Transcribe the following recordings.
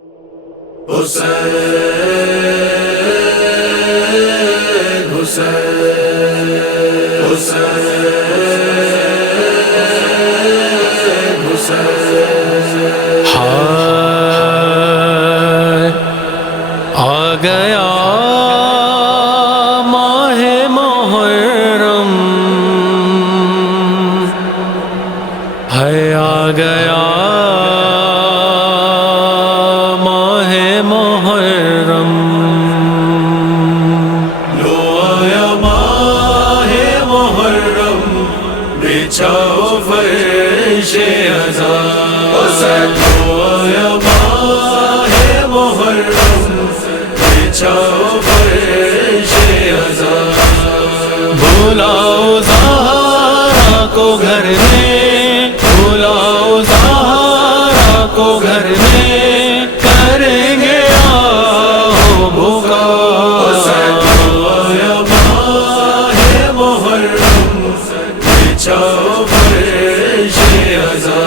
حسین حسین حسین حسین ہائے آ گیا ماہ محرم، ہے آ گیا ماہ محرم، لو آیا ماہ محرم، بچھاؤ فرش عزا، لو آیا ماہ محرم، بچھاؤ فرش عزا، بلاؤ زہرا کو گھر میں، بلاؤ زہرا کو گھر میں، کریں گے آہو بھوکا، آیا ماہ محرم، بچھاؤ فرش عزا،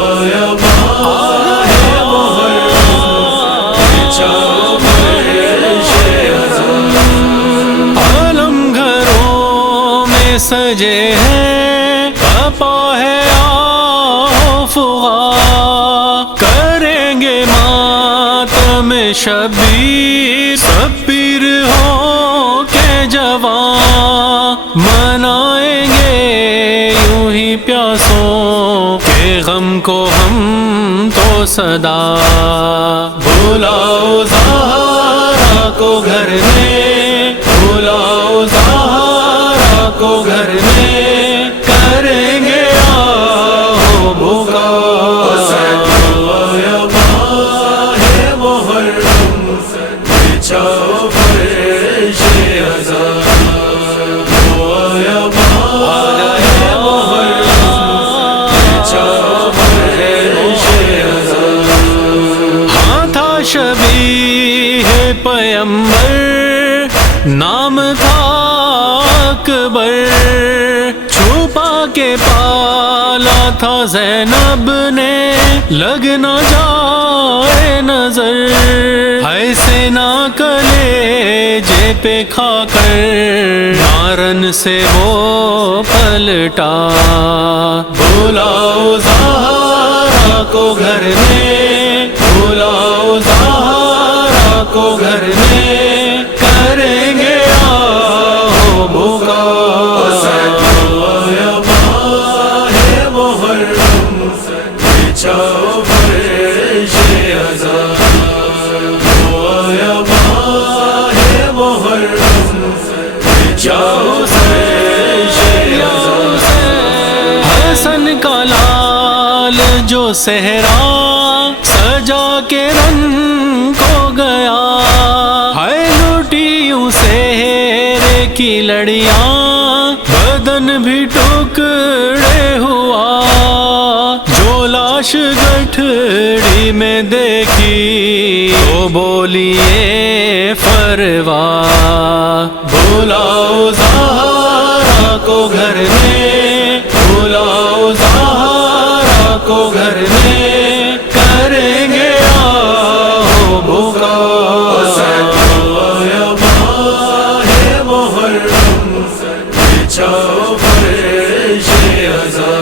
آیا ماہ محرم، بچھاؤ فرش عزا، عالم گھروں میں سجے ہیں، پپا ہے آہو فغاں، کریں گے ماتم شبیر، سب پیر ہو کے جوان، منائیں گے یوں ہی پیاسوں کے غم کو ہم تو صدا، بلاؤ زہرا کو گھر میں، بلاؤ زہرا کو گھر میں، کریں گے آہو بھوکا، آیا ماہ محرم، بچھاؤ فرش عزا، آیا ماہ محرم، بچھاؤ فرش عزا، ہاں تھا شبیہ پیمبر، نام تھا اکبر، چھپا کے پالا تھا زینب نے، لگ نہ جائے نظر، ایسے نہ کلیجے پہ کھا کر نارن سے وہ پلٹا، بلاؤ زہرا کو گھر میں، بلاؤ زہرا کو گھر میں، کریں گے آہو بھوکا، آیا ماہ محرم، بچھاؤ فرش عزا، آیا ماہ محرم، بچھاؤ فرش عزا، حسن کا لال جو صحرا سجا کے رنگ کو گیا، ہے لوٹی اسے کی لڑیاں، بدن بھی ٹکڑے ہوا، جو لاش گٹھڑی میں دیکھی تو بولیے فروا، بلاؤ زہرا کو گھر میں، بلاؤ زہرا کو گھر میں، کریں گے آہو بھوکا، آیا ماہ محرم، بچھاؤ فرش عزا،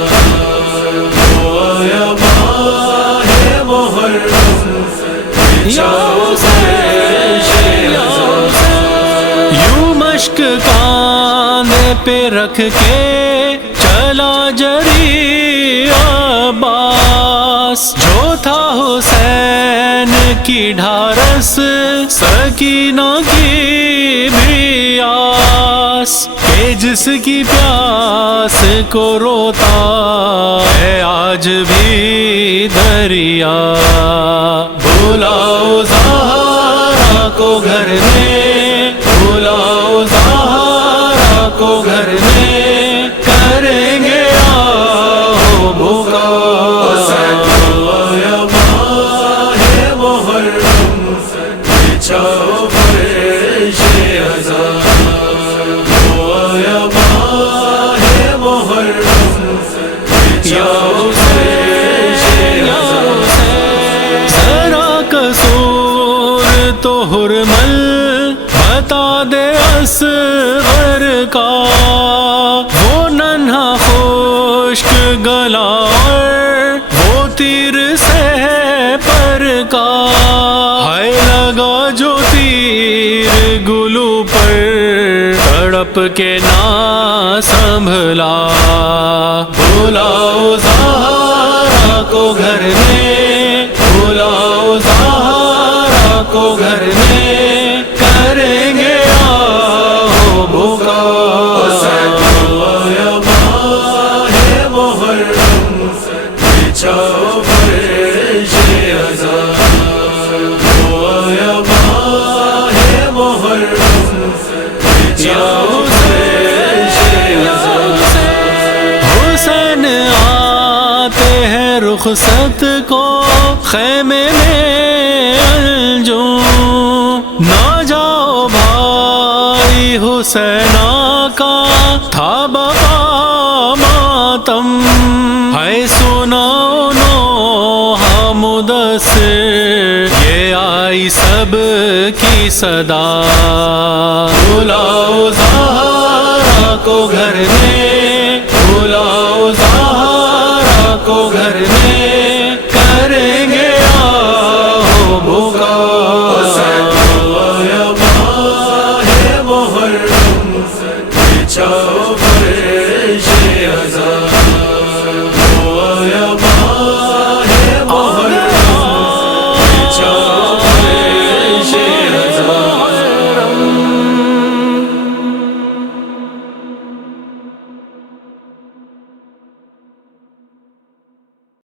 آیا ماہ محرم، بچھاؤ فرش عزا، یوں مشک کاندھے پہ رکھ کے چلا جری عباس، جو تھا حسین کی ڈھارس، سکینہ کی بھی آس، کہ جس کی پیاس کو روتا ہے آج بھی دریا، بلاؤ زہرا کو گھر میں، بلاؤ زہرا کو گھر میں، کریں گے آہو بھوکا، آیا ماہ محرم، بچھاؤ فرش عزا، آیا ماہ محرم، بچھاؤ فرش عزا، یاد اصغر کا وہ ننھا خشک گلا اور وہ تیر سے پر کا ہائے لگا جو تیر گلو پر تڑپ کے نہ سنبھلا بلاؤ زہرا کو گھر میں بلاؤ زہرا کو گھر میں کریں گے آہو بھوکا یا ماہ محرم بچھاؤ فرش عزا یا ماہ محرم بچھاؤ فرش عزا حسین آتے ہیں رخصت کو خیمے میں الجوں نہ جاؤ بھائی حسین کا تھا بقا ماتم ہے سناؤ نوحہ مدثر یہ آئی سب کی صدا بلاؤ زہرا کو گھر میں بلاؤ زہرا کو گھر میں